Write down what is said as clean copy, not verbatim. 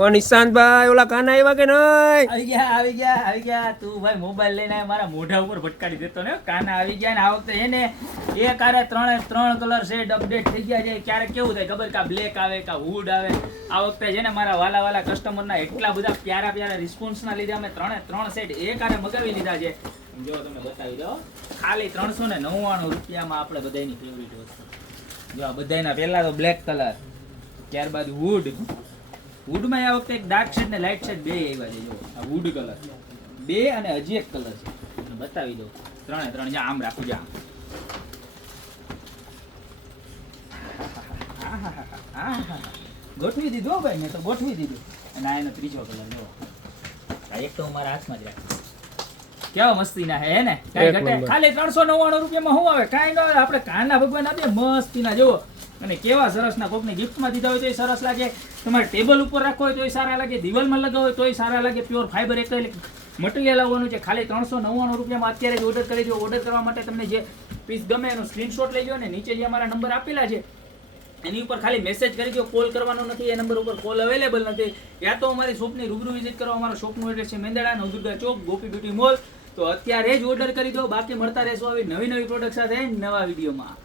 ઓ નિશાંતભાઈ ઓલા કાના આવ્યા કે નહીં? આવી ગયા તું ભાઈ મોબાઈલ લઈને આય, મારા મોઢા ઉપર ભટકાડી દેતો ને. કાના આવી ગયા ને આ વખતે એને એક આરે ત્રણ કલર શેડ અપડેટ થઈ ગયા છે. ક્યારેક કેવું થાય ખબર, કા બ્લેક આવે કા વુડ આવે. આ વખતે છે ને મારા વાલા કસ્ટમરના એટલા બધા પ્યારા રિસ્પોન્સના લીધે અમે ત્રણ સેટ એક આરે મગાવી લીધા છે. જો તમને બતાવી દો, ખાલી 399 રૂપિયામાં આપણે બધાની ફેવરિટ વસ્તુ. જો આ બધાના પહેલા તો બ્લેક કલર, ત્યારબાદ વુડમાં આ વખતે એક ડાર્ક શેડ ને લાઇટ શેડ બે આવ્યા છે. જો આ વુડ કલર બે અને હજી એક કલર છે, તમને બતાવી દો. ત્રણ જા આમ રાખું જા. ગોઠવી દીધું હો ભાઈ, મેં તો ગોઠવી દીધું. અને આ એનો ત્રીજો કલર જો, આ એક તો મારા હાથમાં જ રાખ. કેવા મસ્તીના હે ને, કાઈ ઘટે. ખાલી 399 રૂપિયામાં શું આવે, કાઈ ન આવે. આપણે કાના ભગવાન આપીએ મસ્તીના જુઓ. અને કેવા સરસના, કોકને ગિફ્ટમાં દીધા હોય તોય સરસ લાગે, તમારે ટેબલ ઉપર રાખો હોય તોય સારા લાગે, દિવાલમાં લગાવો હોય તોય સારા લાગે. પ્યોર ફાઈબર એક્રેલિક મટીરિયલ આવવાનું છે. ખાલી 399 રૂપિયામાં અત્યારે જ ઓર્ડર કરી દો. ઓર્ડર કરવા માટે તમને જે પીસ ગમે એનો સ્ક્રીનશોટ લઈ લો ને નીચે જે અમારા નંબર આપેલા છે એની ઉપર ખાલી મેસેજ કરી દો. કોલ કરવાનો નથી, એ નંબર ઉપર કોલ અવેલેબલ નથી. યા તો અમારી શોપની રૂબરૂ વિઝિટ કરો. અમારો શોપનું એડ્રેસ છે મેંદરડા, નવદુર્ગા ચોક, ગોપી બ્યુટી મોલ. તો અત્યારે જ ઓર્ડર કરી દો. બાકી મળતા રહેશો આવી નવી પ્રોડક્ટ સાથે નવા વિડીયોમાં.